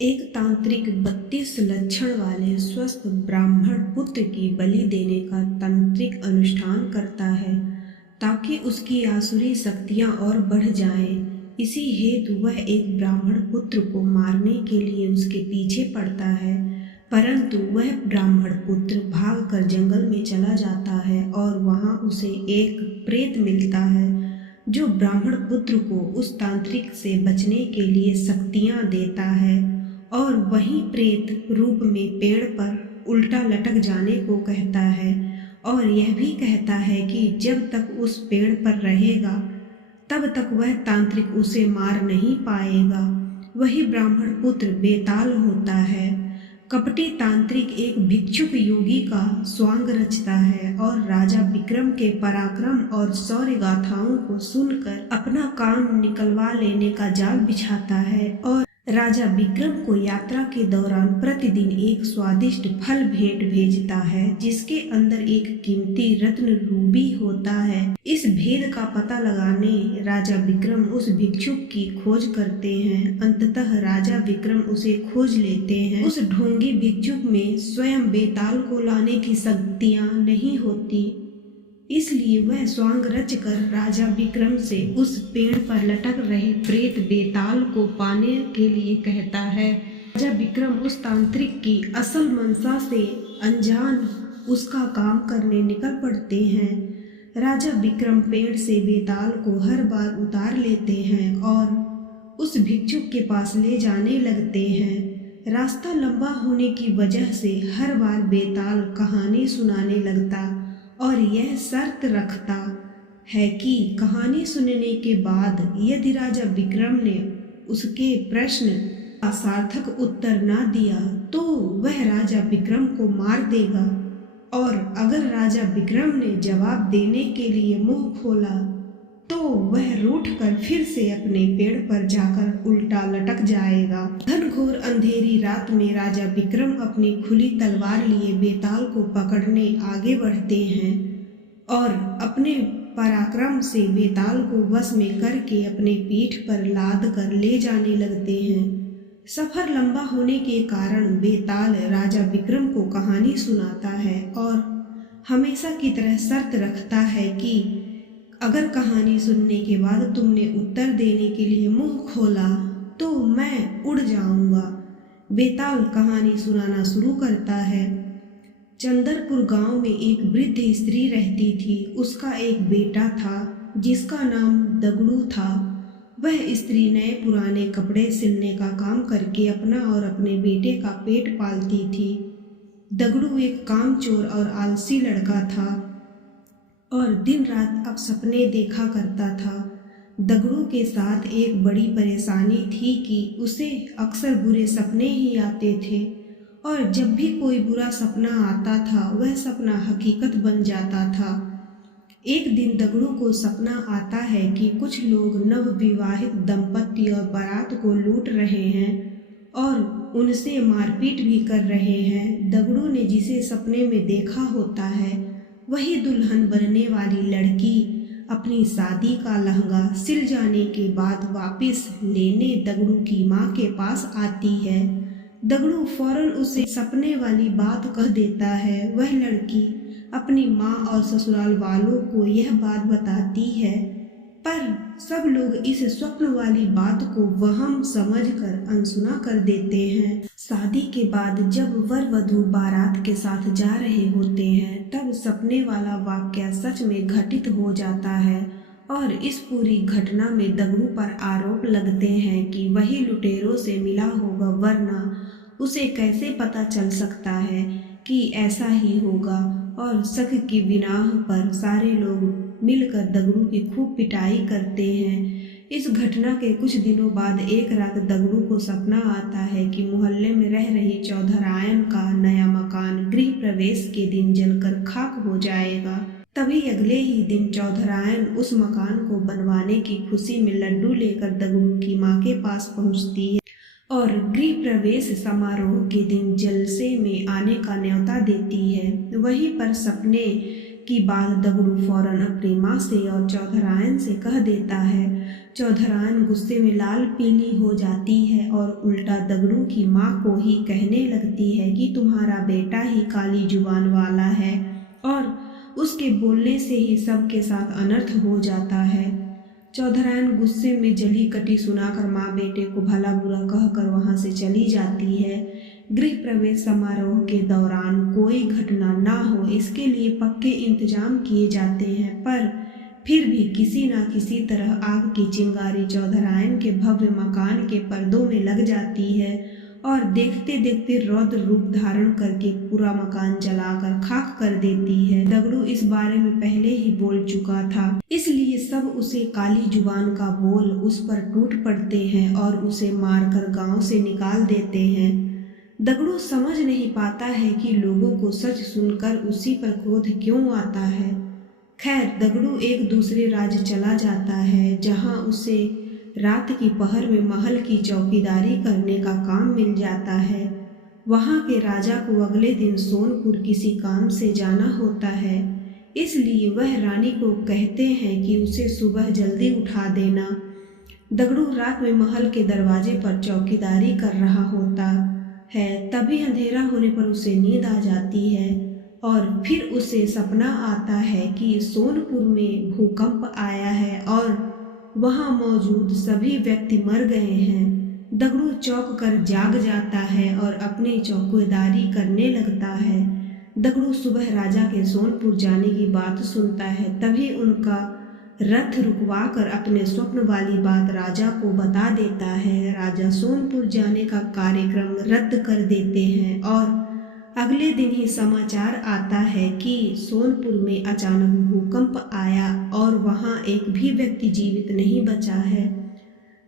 एक तांत्रिक 32 लक्षण वाले स्वस्थ ब्राह्मण पुत्र की बलि देने का तांत्रिक अनुष्ठान करता है ताकि उसकी आसुरी शक्तियां और बढ़ जाएं। इसी हेतु वह एक ब्राह्मण पुत्र को मारने के लिए उसके पीछे पड़ता है, परंतु वह ब्राह्मण पुत्र भागकर जंगल में चला जाता है और वहां उसे एक प्रेत मिलता है जो ब्राह्मण पुत्र को उस तांत्रिक से बचने के लिए शक्तियां देता है और वही प्रेत रूप में पेड़ पर उल्टा लटक जाने को कहता है और यह भी कहता है कि जब तक उस पेड़ पर रहेगा तब तक वह तांत्रिक उसे मार नहीं पाएगा। वही ब्राह्मण पुत्र बेताल होता है। कपटी तांत्रिक एक भिक्षुक योगी का स्वांग रचता है और राजा विक्रम के पराक्रम और शौर्य गाथाओं को सुनकर अपना काम निकलवा लेने का जाल बिछाता है और राजा विक्रम को यात्रा के दौरान प्रतिदिन एक स्वादिष्ट फल भेंट भेजता है जिसके अंदर एक कीमती रत्न रूबी होता है। इस भेद का पता लगाने राजा विक्रम उस भिक्षुक की खोज करते हैं। अंततः राजा विक्रम उसे खोज लेते हैं। उस ढोंगी भिक्षुक में स्वयं बेताल को लाने की शक्तियां नहीं होती, इसलिए वह स्वांग रचकर राजा विक्रम से उस पेड़ पर लटक रहे प्रेत बेताल को पाने के लिए कहता है। राजा विक्रम उस तांत्रिक की असल मंशा से अनजान उसका काम करने निकल पड़ते हैं। राजा विक्रम पेड़ से बेताल को हर बार उतार लेते हैं और उस भिक्षुक के पास ले जाने लगते हैं। रास्ता लंबा होने की वजह से हर बार बेताल कहानी सुनाने लगता और यह शर्त रखता है कि कहानी सुनने के बाद यदि राजा विक्रम ने उसके प्रश्न का सार्थक उत्तर ना दिया तो वह राजा विक्रम को मार देगा और अगर राजा विक्रम ने जवाब देने के लिए मुंह खोला तो वह रूठकर फिर से अपने पेड़ पर जाकर उल्टा लटक जाएगा। घनघोर अंधेरी रात में राजा विक्रम अपनी खुली तलवार लिए बेताल को पकड़ने आगे बढ़ते हैं और अपने पराक्रम से बेताल को वश में करके अपने पीठ पर लाद कर ले जाने लगते हैं। सफर लंबा होने के कारण बेताल राजा विक्रम को कहानी सुनाता है और हमेशा की तरह शर्त रखता है कि अगर कहानी सुनने के बाद तुमने उत्तर देने के लिए मुंह खोला तो मैं उड़ जाऊंगा। बेताल कहानी सुनाना शुरू करता है। चंदरपुर गांव में एक वृद्ध स्त्री रहती थी। उसका एक बेटा था जिसका नाम दगड़ू था। वह स्त्री नए पुराने कपड़े सिलने का काम करके अपना और अपने बेटे का पेट पालती थी। दगड़ू एक कामचोर और आलसी लड़का था और दिन रात अपसपने देखा करता था। दगड़ू के साथ एक बड़ी परेशानी थी कि उसे अक्सर बुरे सपने ही आते थे और जब भी कोई बुरा सपना आता था वह सपना हकीकत बन जाता था। एक दिन दगड़ू को सपना आता है कि कुछ लोग नवविवाहित दंपति और बारात को लूट रहे हैं और उनसे मारपीट भी कर रहे हैं। दगड़ू ने जिसे सपने में देखा होता है वही दुल्हन बनने वाली लड़की अपनी शादी का लहंगा सिल जाने के बाद वापस लेने दगड़ू की माँ के पास आती है। दगड़ू फौरन उसे सपने वाली बात कह देता है। वह लड़की अपनी माँ और ससुराल वालों को यह बात बताती है, पर सब लोग इस स्वप्न वाली बात को वहम समझकर अनसुना कर देते हैं। शादी के बाद जब वर वधू बारात के साथ जा रहे होते हैं तब सपने वाला वाकया सच में घटित हो जाता है और इस पूरी घटना में दगड़ू पर आरोप लगते हैं कि वही लुटेरों से मिला होगा, वरना उसे कैसे पता चल सकता है कि ऐसा ही होगा। और शक की बिनाह पर सारे लोग मिलकर दगड़ू की खूब पिटाई करते हैं। इस घटना के कुछ दिनों बाद एक रात दगड़ू को सपना आता है कि मोहल्ले में रह रही चौधरायन का नया मकान गृह प्रवेश के दिन जलकर खाक हो जाएगा। तभी अगले ही दिन चौधरायन उस मकान को बनवाने की खुशी में लड्डू लेकर दगड़ू की माँ के पास पहुँचती है और गृह प्रवेश समारोह के दिन जलसे में आने का न्योता देती है। वहीं पर सपने की बात दगड़ू फौरन अपनी माँ से और चौधरायन से कह देता है। चौधरान गुस्से में लाल पीली हो जाती है और उल्टा दगड़ू की माँ को ही कहने लगती है कि तुम्हारा बेटा ही काली जुबान वाला है और उसके बोलने से ही सबके साथ अनर्थ हो जाता है। चौधरान गुस्से में जली कटी सुनाकर माँ बेटे को भला बुरा कहकर वहाँ से चली जाती है। गृह प्रवेश समारोह के दौरान कोई घटना ना हो इसके लिए पक्के इंतजाम किए जाते हैं, पर फिर भी किसी न किसी तरह आग की चिंगारी चौधरायन के भव्य मकान के पर्दों में लग जाती है और देखते देखते रौद्र रूप धारण करके पूरा मकान जलाकर खाक कर देती है। दगड़ू इस बारे में पहले ही बोल चुका था, इसलिए सब उसे काली जुबान का बोल उस पर टूट पड़ते हैं और उसे मारकर गांव से निकाल देते हैं। दगड़ू समझ नहीं पाता है कि लोगों को सच सुनकर उसी पर क्रोध क्यों आता है। खैर, दगड़ू एक दूसरे राज्य चला जाता है जहां उसे रात की पहर में महल की चौकीदारी करने का काम मिल जाता है। वहां के राजा को अगले दिन सोनपुर किसी काम से जाना होता है, इसलिए वह रानी को कहते हैं कि उसे सुबह जल्दी उठा देना। दगड़ू रात में महल के दरवाजे पर चौकीदारी कर रहा होता है, तभी अंधेरा होने पर उसे नींद आ जाती है और फिर उसे सपना आता है कि सोनपुर में भूकंप आया है और वहां मौजूद सभी व्यक्ति मर गए हैं। दगड़ू चौंक कर जाग जाता है और अपनी चौकीदारी करने लगता है। दगड़ू सुबह राजा के सोनपुर जाने की बात सुनता है, तभी उनका रथ रुकवाकर अपने स्वप्न वाली बात राजा को बता देता है। राजा सोनपुर जाने का कार्यक्रम रद्द कर देते हैं और अगले दिन ही समाचार आता है कि सोनपुर में अचानक भूकंप आया और वहां एक भी व्यक्ति जीवित नहीं बचा है।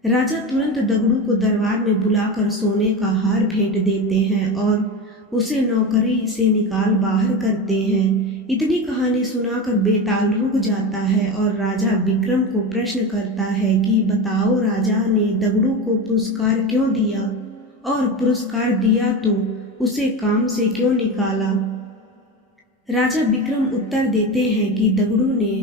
राजा तुरंत दगड़ू को दरबार में बुलाकर सोने का हार भेंट देते हैं और उसे नौकरी से निकाल बाहर करते हैं। इतनी कहानी सुनाकर बेताल रुक जाता है और राजा विक्रम को प्रश्न करता है कि बताओ, राजा ने दगड़ू को पुरस्कार क्यों दिया और पुरस्कार दिया तो उसे काम से क्यों निकाला। राजा विक्रम उत्तर देते हैं कि दगड़ू ने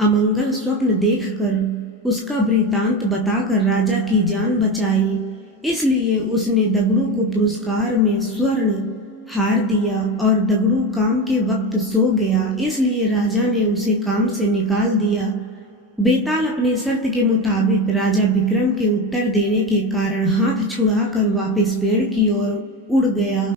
अमंगल स्वप्न देखकर उसका वृतांत बताकर राजा की जान बचाई, इसलिए उसने दगड़ू को पुरस्कार में स्वर्ण हार दिया और दगड़ू काम के वक्त सो गया, इसलिए राजा ने उसे काम से निकाल दिया। बेताल अपनी शर्त के मुताबिक राजा विक्रम के उत्तर देने के कारण हाथ छुड़ाकर वापस पेड़ की ओर उड़ गया।